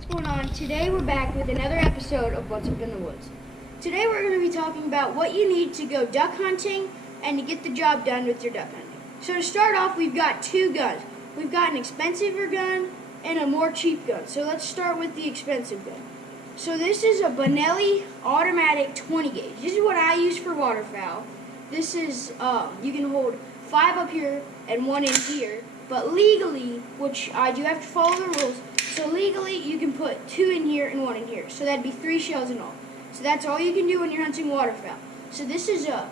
what's going on? Today we're back with another episode of What's Up in the Woods. Today we're going to be talking about what you need to go duck hunting and to get the job done with your duck hunting. So to start off, we've got two guns. We've got an expensiver gun and a more cheap gun. So let's start with the expensive gun. So this is a Benelli automatic 20 gauge. This is what I use for waterfowl. This is, you can hold 5 up here and 1 in here. But legally, which I do have to follow the rules, so legally you can put 2 in here and 1 in here. So that'd be 3 shells in all. So that's all you can do when you're hunting waterfowl. So this is a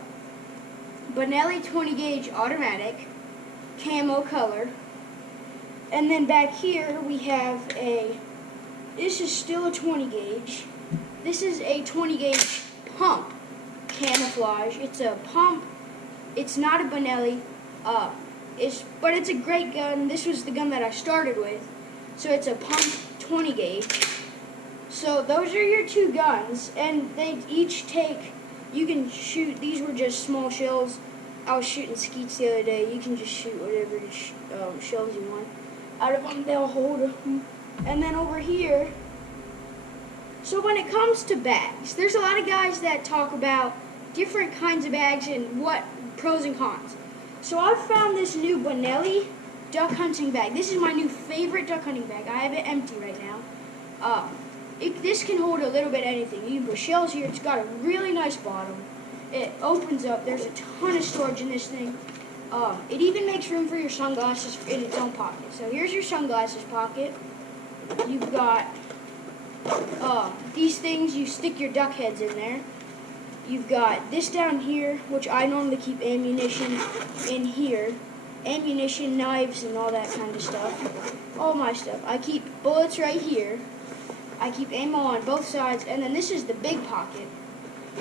Benelli 20 gauge automatic, camo color. And then back here we have this is still a 20 gauge. This is a 20 gauge pump camouflage. It's a pump. It's not a Benelli. But it's a great gun. This was the gun that I started with. So it's a pump 20 gauge. So those are your two guns, and they each take, you can shoot, these were just small shells. I was shooting skeets the other day. You can just shoot whatever shells you want out of them. They'll hold them. And then over here, so when it comes to bags, there's a lot of guys that talk about different kinds of bags and what pros and cons. So I've found this new Benelli duck hunting bag. This is my new favorite duck hunting bag. I have it empty right now. This can hold a little bit anything. You can put shells here. It's got a really nice bottom. It opens up. There's a ton of storage in this thing. It even makes room for your sunglasses in its own pocket. So here's your sunglasses pocket. You've got these things. You stick your duck heads in there. You've got this down here, which I normally keep ammunition in here. Ammunition, knives, and all that kind of stuff. All my stuff. I keep bullets right here. I keep ammo on both sides. And then this is the big pocket.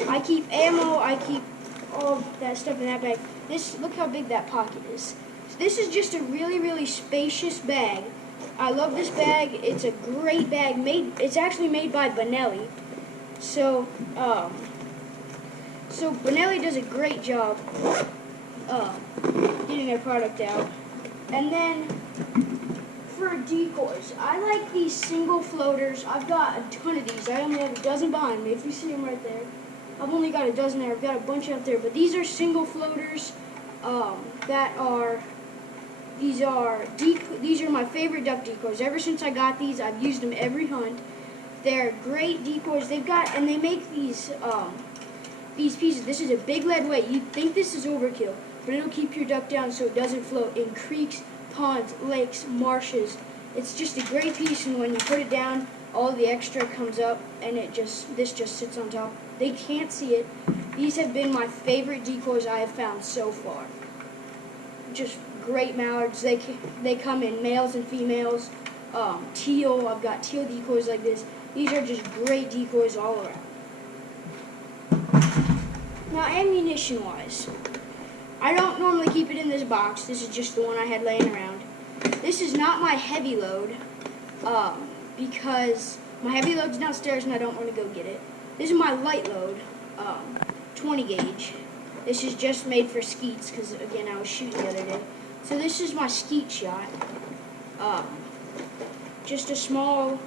I keep ammo. I keep all that stuff in that bag. Look how big that pocket is. So this is just a really, really spacious bag. I love this bag. It's a great bag. It's actually made by Benelli. So Benelli does a great job getting their product out. And then for decoys, I like these single floaters. I've got a ton of these. I only have a dozen behind me. If you see them right there, I've only got a dozen there. I've got a bunch out there. But these are single floaters. These are my favorite duck decoys. Ever since I got these, I've used them every hunt. They're great decoys. And they make these pieces. This is a big lead weight. You'd think this is overkill, but it'll keep your duck down so it doesn't float in creeks, ponds, lakes, marshes. It's just a great piece, and when you put it down, all the extra comes up, and this just sits on top. They can't see it. These have been my favorite decoys I have found so far. Just great mallards. They come in males and females. Teal. I've got teal decoys like this. These are just great decoys all around. Now, ammunition-wise, I don't normally keep it in this box. This is just the one I had laying around. This is not my heavy load because my heavy load's downstairs and I don't want to go get it. This is my light load, 20 gauge. This is just made for skeets because, again, I was shooting the other day. So this is my skeet shot. Just a small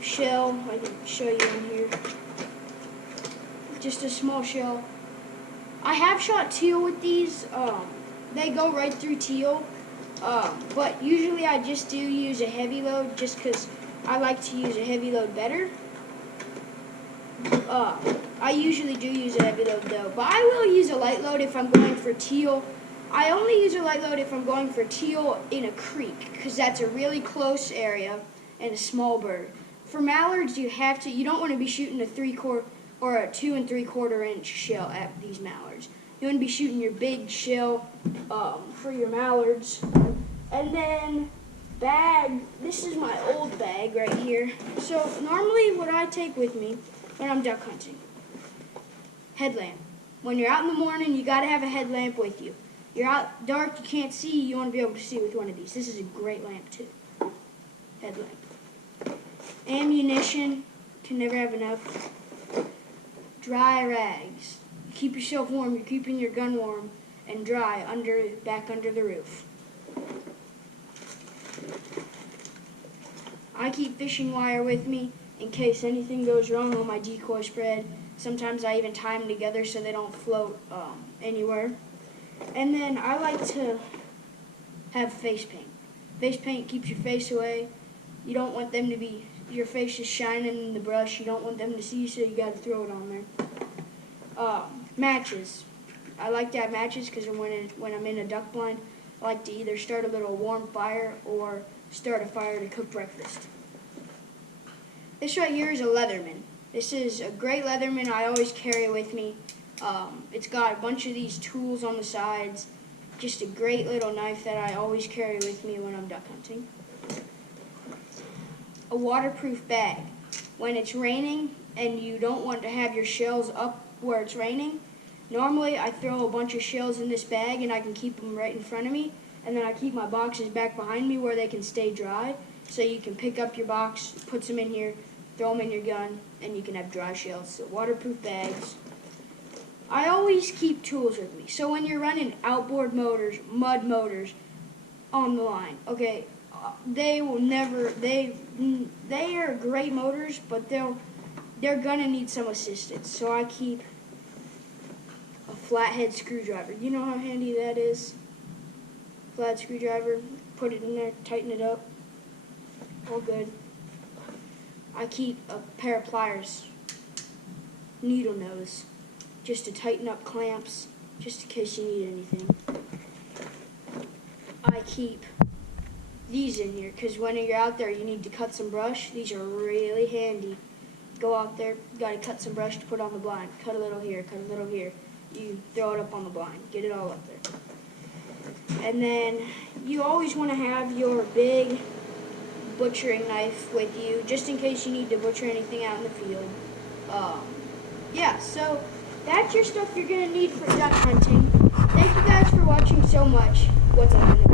shell. I can show you in here. Just a small shell. I have shot teal with these. They go right through teal. But usually I just do use a heavy load just because I like to use a heavy load better. I usually do use a heavy load though. But I will use a light load if I'm going for teal. I only use a light load if I'm going for teal in a creek because that's a really close area and a small bird. For mallards, you don't want to be shooting a 3/4 or a 2 3/4 inch shell at these mallards. You want to be shooting your big shell for your mallards. And then bag, this is my old bag right here. So normally what I take with me when I'm duck hunting, headlamp. When you're out in the morning, you got to have a headlamp with you. You're out dark, you can't see, you want to be able to see with one of these. This is a great lamp too. Headlamp. Ammunition, can never have enough. Dry rags. Keep yourself warm, you're keeping your gun warm and dry back under the roof. I I keep fishing wire with me in case anything goes wrong on my decoy spread. Sometimes I even tie them together so they don't float anywhere. And then I like to have face paint. Face paint keeps your face away. You don't want them to be, your face is shining in the brush. You don't want them to see, so you got to throw it on there. Matches. I like to have matches because when I'm in a duck blind, I like to either start a little warm fire or start a fire to cook breakfast. This right here is a Leatherman. This is a great Leatherman I always carry with me. It's got a bunch of these tools on the sides. Just a great little knife that I always carry with me when I'm duck hunting. A waterproof bag. When it's raining and you don't want to have your shells up where it's raining, normally I throw a bunch of shells in this bag and I can keep them right in front of me, and then I keep my boxes back behind me where they can stay dry, so you can pick up your box, put them in here, throw them in your gun, and you can have dry shells. So waterproof bags. I always keep tools with me. So when you're running outboard motors, mud motors on the line, okay, they will never, they are great motors, but they're gonna need some assistance. So I keep a flathead screwdriver. You know how handy that is? Flat screwdriver, put it in there, tighten it up, all good. I keep a pair of pliers, needle nose, just to tighten up clamps, just in case you need anything. I keep these in here because when you're out there you need to cut some brush. These are really handy. Go out there, you got to cut some brush to put on the blind. Cut a little here, cut a little here. You throw it up on the blind, get it all up there. And then you always want to have your big butchering knife with you, just in case you need to butcher anything out in the field. Yeah, so that's your stuff you're going to need for duck hunting. Thank you guys for watching so much. What's up in the